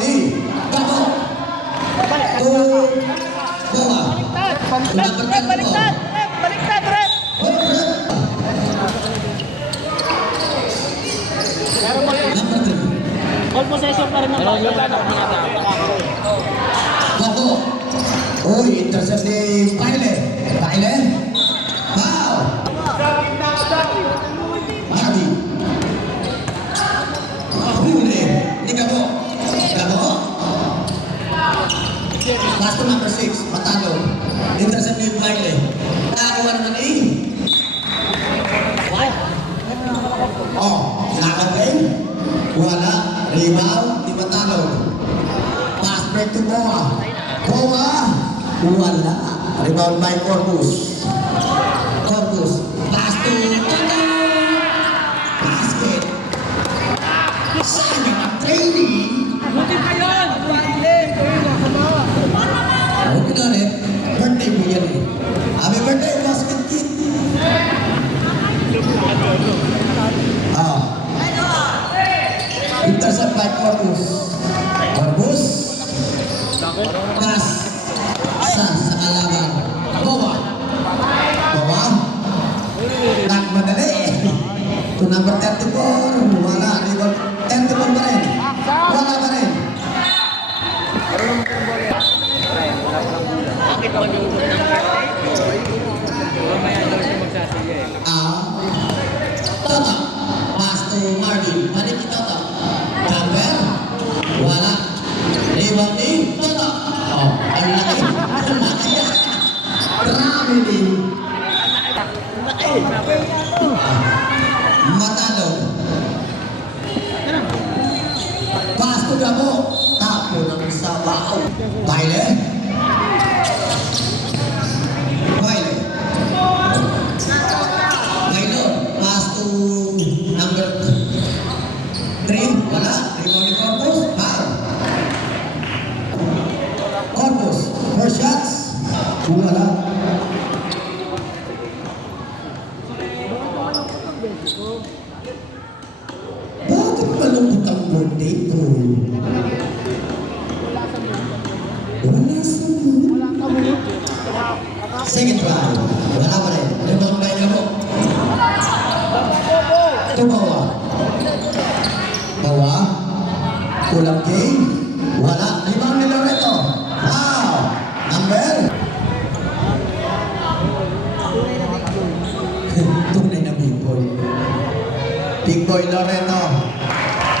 ni Gabo. Bawa. Baliktad, rep. Ball possession pa rin ng Gabo. Uy, intercept ni Baile. Wow. Mardi. Huli ni Gabo. Pass to number 6, Matalo. Intercept ni Baile. Nakakuha naman nakakapin. Wala. Rebound ni Matalo. Pass break to Boa. Wala. Rebound by Corpus. Pass to Toto. Basket. Sayang ang training. Buti pa yun! Ano pinalit? Birthday mo yan eh. Happy birthday, basket kid. Intercept by Corpus. Pass. Sa kalaban. Bawa. Nagmadali. To number 34. Wala. Rebound. 34 pa rin. Wala pa rin. Bakit ba yung mamaya daw siya magsasaya eh? Toto. Pass to Marvin. Balik ni Toto. Jumper. Wala. Rebound ni Toto. Ang laki. Marami din. Matalo. Pass to Gabo. Tapo ng sabaw. Baile. Pass to number 3. Wala. Rebound ni Corpus. Corpus. First shots. Wala. Bakit malungkot ang birthday ko? Wala sa mood. Second round. Wala pa rin. Rebound by Gabo. Ito Bawa. Kulang game. Wala. Rebound ni Loreto. Wow. Number. Tunay na big boy. Big boy Loreto.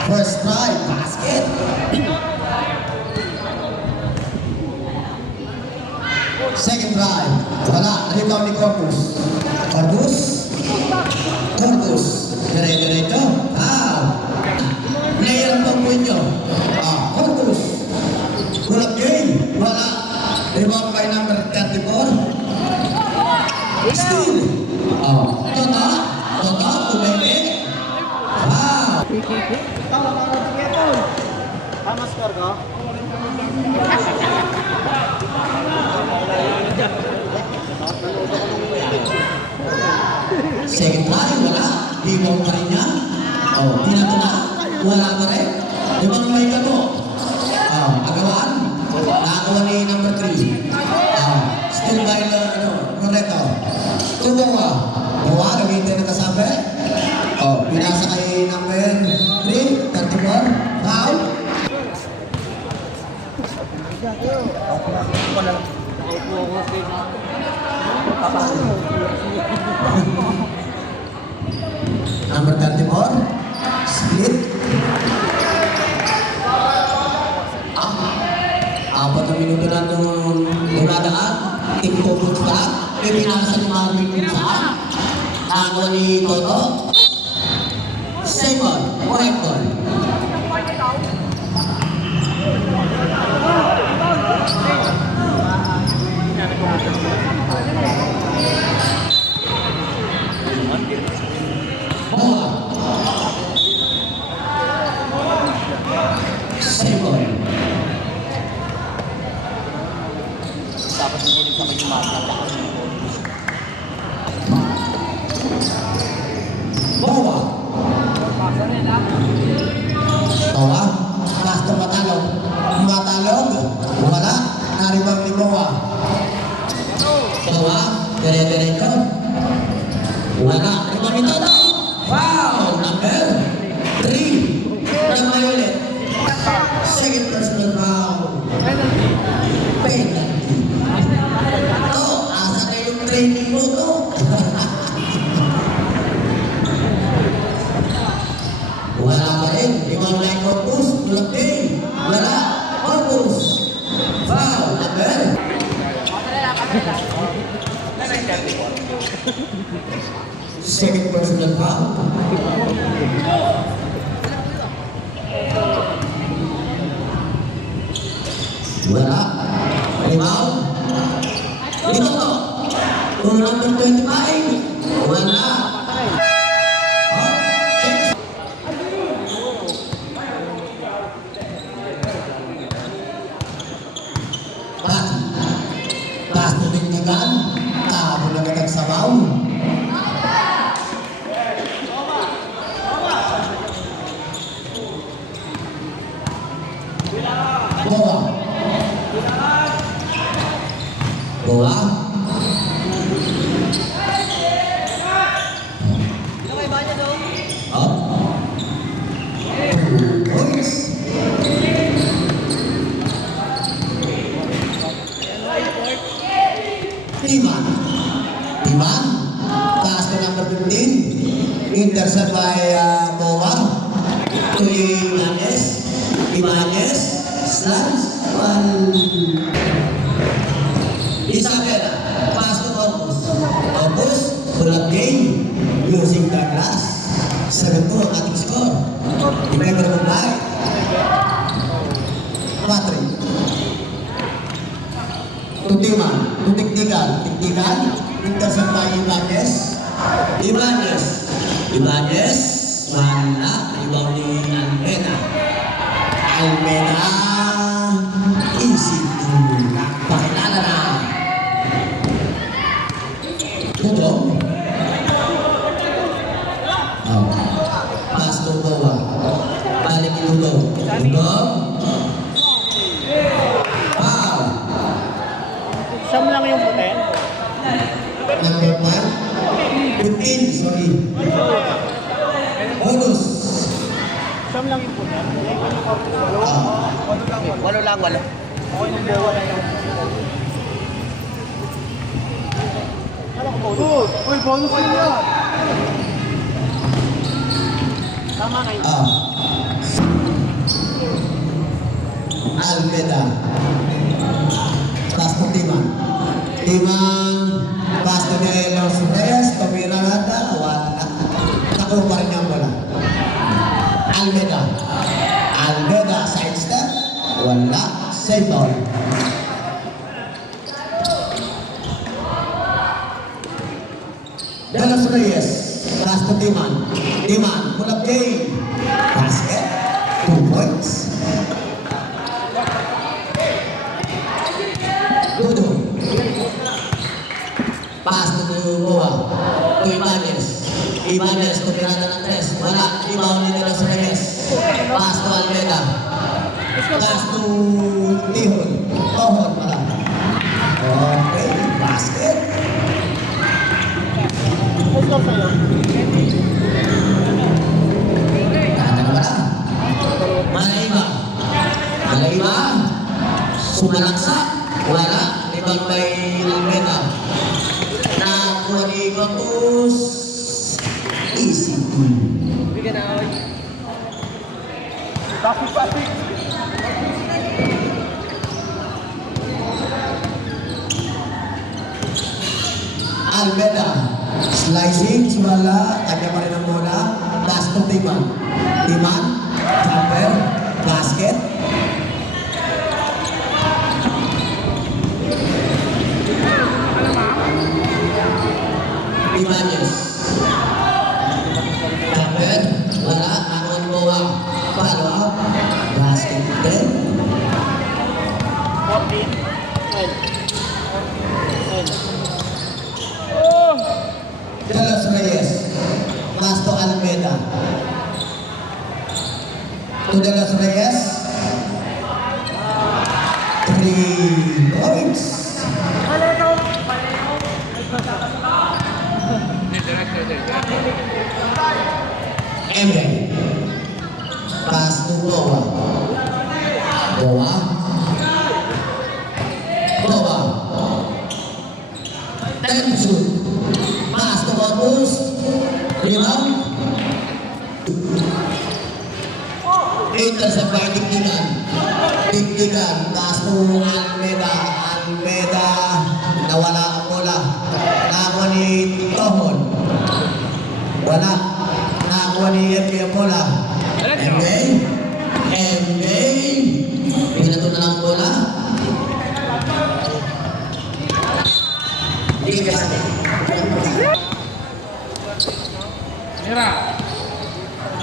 First try. Basket. Second try. Wala. Rebound ni Corpus. Dire-diretso. Player ang pampuin nyo. Corpus. Kulang game. Wala. Rebound by number 34. Steal. Toto. Kumele. Tama score ko? Second try, wala. Rebound pa rin yan. Pinato na. Wala pa rin. Rebound by Gabo. Agawaan. Nakakuha ni number 3. Still by Loreto. Bawa. Nagintay na kasabi. Pinasa kay number 3. 34. Foul. Number 34. Split. Apat na minuto na itong dumadaan. Tingkobot ka. Pinasa ni Marvin kung saan. Nakakuha ni Toto. Second. White ball. Second. Dapat nililig sa may Marta. Bawa. Basta Matalo. diretso. Wala. Rebound ito, no? Foul! Number 3. Namay ulit. Second personal foul. Penalty. To, asa na yung training mo to? Wala pa rin. Ibang line corpus. Tulak din. Wala. Corpus. Foul. Number. Second personal foul. Wala. Rebound. Dito to. Number 25. Wala. Taas na tindigan. Tabo na ka nagsabaw. Boa. Boa. Up. 2 points. Timan. Timan. Taas na number 15. Intercept by Boa. Tuloy Ibanez. Ibanez. Slams. Isabela. Pass to Opus. Opus. Pull-up game. Using the glass. 7-2 ang ating score. Remember mo ba? Patrick. Tutiman. Tutiktikan. Tiktikan. Intercept by Ibanez. Ibanez. Ibanez. Wala. Rebounding Almena. Almena. Easy to pakilala na. Tudong. Pass to Boa. Balik Tudong. Tudong. Wow. Siyam lang yung puti. Number 1. 15, sorry. Bonus. Siyam lang yung puti. Walo lang, walo. Ano ko bonus? Uy, bonus din yan. Tama na yun. Almeda. Pass to Timan. Timan. Pass to Los Reyes. Tumira nata. Wala. Nakuha pa rin niya wala. Almeda. Almeda. Side step. Wala. Save ball. De Los Reyes. Pass to Timan. Timan. Pull up game. Basket. 2 points. Dudu. Pass to Boa. To Ibanez. Ibanez. Tumira ng 3. Wala. Rebound ni De Los Reyes. Pass to Almeda. Pass to Tihon. Tohon pala. Okay. Basket. Kaya na wala. Malaiba. Malaiba. Sumalaksa. Wala. Ibang may Almeda. Nakuha ni Corpus. Easy to. Bigyan na ako. Papi. Almeda. Slicing. Wala. Kanya pa rin ang muna. Pass to Timan. Timan. Jumper. Basket. Ibanez. Jumper. Wala. Nakuha ni Boa. Follow up. Basket din. 14. De Los Reyes. Pass to Almeda. To De Los Reyes. 3 points. Boa. Boa. Time to shoot. Pass to Marcos. Rebound. Intercept by Dikdikan. Dikdikan. Pass to Almeda. Almeda. Nawala ang bola. Nakuha ni Tohon. Wala. Nakuha ni Yemi ang bola. MJ. Pinato na lang bola.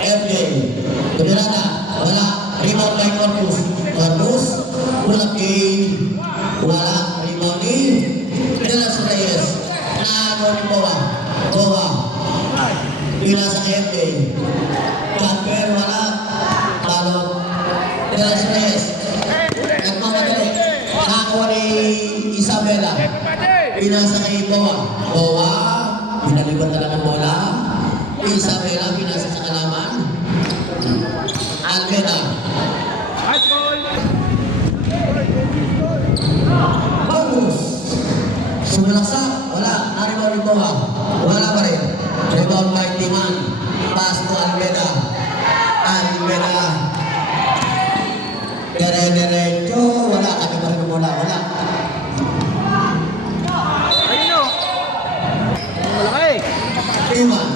MJ. Tumira na. Wala. Rebound by Corpus. Corpus. Wala kay. Wala. Rebound ni Delas Reyes. Nakuha ni Boa. Boa. Pila sa MJ. Camper. Wala. Balot. Delas Reyes. Nagmamadali. Nakuha ni Isabela. Pinasa kay Boa. Boa. Pinalibot na lang ang bola. Isabela. Pinasa sa kalaman. Almeda. Bagus. Sumalaksa. Wala. Naribaw ni Boa. Wala pa rin. Rebound by Timan. Pass to Almeda. Almeda. Dire-diretso. Wala. Kami pa rin ang bola. Wala. Ayun o. Malaki. Timan.